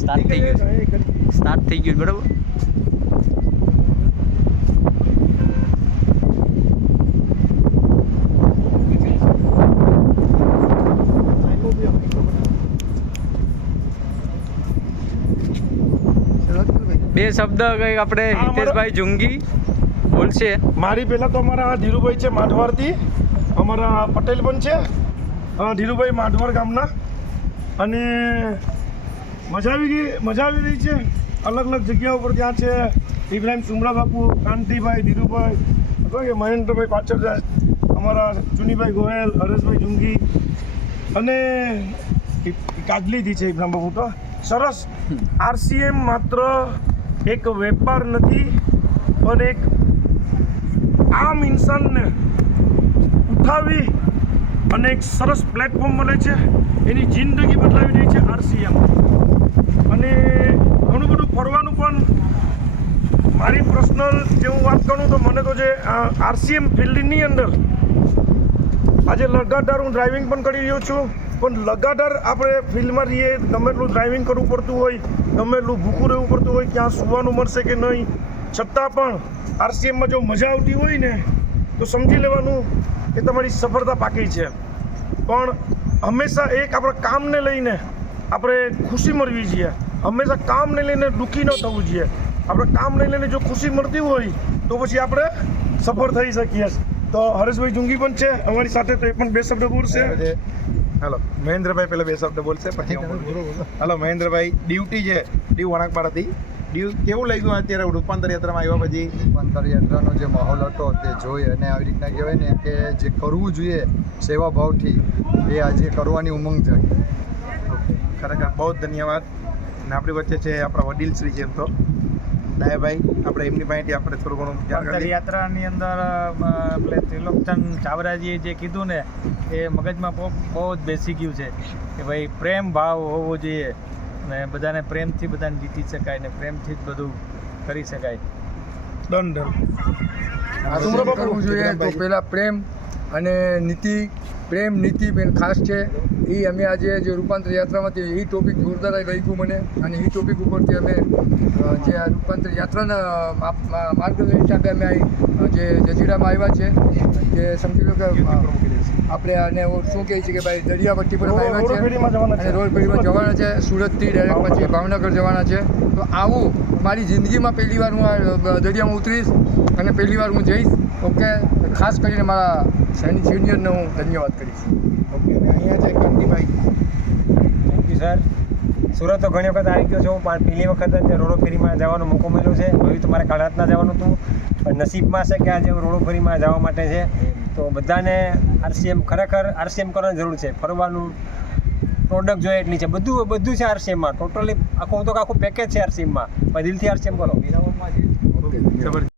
Start થઈ ગયું બરાબર. બે શબ્દ કંઈક આપણે હિતેશભાઈ જુંગી બોલશે. મારી પહેલાં તો અમારા ધીરુભાઈ છે માઢવાડથી, અમારા પટેલ પણ છે ધીરુભાઈ માઢવાડ ગામના, અને મજા આવી રહી છે. અલગ અલગ જગ્યાઓ પર ત્યાં છે ઇબ્રાહિમ સુમરા બાપુ, કાંતિભાઈ, ધીરુભાઈ, કે મહેન્દ્રભાઈ પાછળ જાય, અમારા ચુનીભાઈ ગોયલ, હરેશભાઈ જુંગી, અને કાગલીથી છે ઇબ્રાહિમ બાપુ. તો સરસ. RCM માત્ર એક વેપાર નથી, પણ એક આમ ઇન્સાનને ઉઠાવી અને એક સરસ પ્લેટફોર્મ મળે છે, એની જિંદગી બદલાવી રહી છે RCM. અને ઘણું બધું ફરવાનું પણ, મારી પર્સનલ જે હું વાત કરું તો મને તો જે RCM ફિલ્ડની અંદર આજે લગાતાર હું ડ્રાઇવિંગ પણ કરી રહ્યો છું, પણ લગાતાર આપણે ફિલ્ડમાં રહીએ, ગમે એટલું ડ્રાઇવિંગ કરવું પડતું હોય, ગમે એટલું ભૂખું રહેવું પડતું હોય, ક્યાં સૂવાનું મળશે કે નહીં, છતાં પણ RCMમાં જો મજા આવતી હોય ને તો સમજી લેવાનું કે તમારી સફળતા પાકી છે. પણ હંમેશા એક આપણા કામને લઈને આપણે ખુશી મળવી જોઈએ, હંમેશા કામને લઈને દુઃખી ન થવું જોઈએ. આપણે કામને લઈને જો ખુશી મળતી હોય તો પછી આપણે સફળ થઈ શકીએ. તો હરેશભાઈ જુંગી પણ છે અમારી સાથે, તો એ પણ બે શબ્દ બોલશે. હાલો મહેન્દ્રભાઈ પહેલાં બે શબ્દ બોલશે, પછી હાલો મહેન્દ્રભાઈ, ડ્યુટી છે દીવ વણાકપાડાથી. દીવ કેવું લાગ્યું અત્યારે રૂપાંતર યાત્રામાં આવ્યા પછી? રૂપાંતર યાત્રાનો જે માહોલ હતો તે જોઈ અને આવી રીતના કહેવાય ને કે જે કરવું જોઈએ સેવા ભાવથી એ આજે કરવાની ઉમંગ જાગી. ખરેખર બહુ જ ધન્યવાદ. અને આપણી વચ્ચે છે આપણા વડીલ શ્રી છે, એમ તો ડાયાભાઈ, આપણે એમની પાસેથી આપણે થોડું ઘણું યાત્રાની અંદર આપણે ત્રિલોકચંદ ચાવરાજીએ જે કીધું ને એ મગજમાં બહુ જ બેસી ગયું છે કે ભાઈ પ્રેમ ભાવ હોવો જોઈએ, અને બધાને પ્રેમથી બધાને જીતી શકાય ને પ્રેમથી જ બધું કરી શકાય. ડન કરવું જોઈએ તો પહેલાં પ્રેમ અને નીતિ, પ્રેમ નીતિ બેન ખાસ છે. એ અમે આજે જે રૂપાંતર યાત્રામાંથી એ ટોપિક જોરદાર લાગ્યું મને, અને એ ટોપિક ઉપરથી અમે જે આ રૂપાંતર યાત્રાના માર્ગદર્શન હિસાબે અમે જે જજીરામાં આવ્યા છે, જે સમજી લો કે આપણે આને શું કહે છે કે ભાઈ દરિયાપટ્ટી પર આવ્યા છે અને રોડફેરીમાં જવાના છે, સુરતથી ડાયરેક્ટ પછી ભાવનગર જવાના છે. તો આવું મારી જિંદગીમાં પહેલી વાર હું આ દરિયામાં ઉતરીશ અને પહેલી વાર હું જઈશ. ઓકે, ખાસ કરીને મારા સિનિયરને હું ધન્યવાદ કરીશ. ઓકે, અહીંયા છે Kantibhai. Thank you sir. Surat તો ઘણી વખત આવી ગયો છું, પણ પહેલી વખત જ રોડો ફેરીમાં જવાનો મોકો મળ્યો છે. હવે તો મારે કાળાતના જવાનું હતું, પણ નસીબમાં છે કે આજે રોડો ફેરીમાં જવા માટે છે. તો બધાને RCM ખરેખર RCM કરવાની જરૂર છે. ફરવાનું પ્રોડક્ટ જોઈએ એટલી છે, બધું છે RCMમાં. ટોટલી આખું પેકેજ છે RCMમાં. દિલથી RCM કરો. જબરજસ્ત.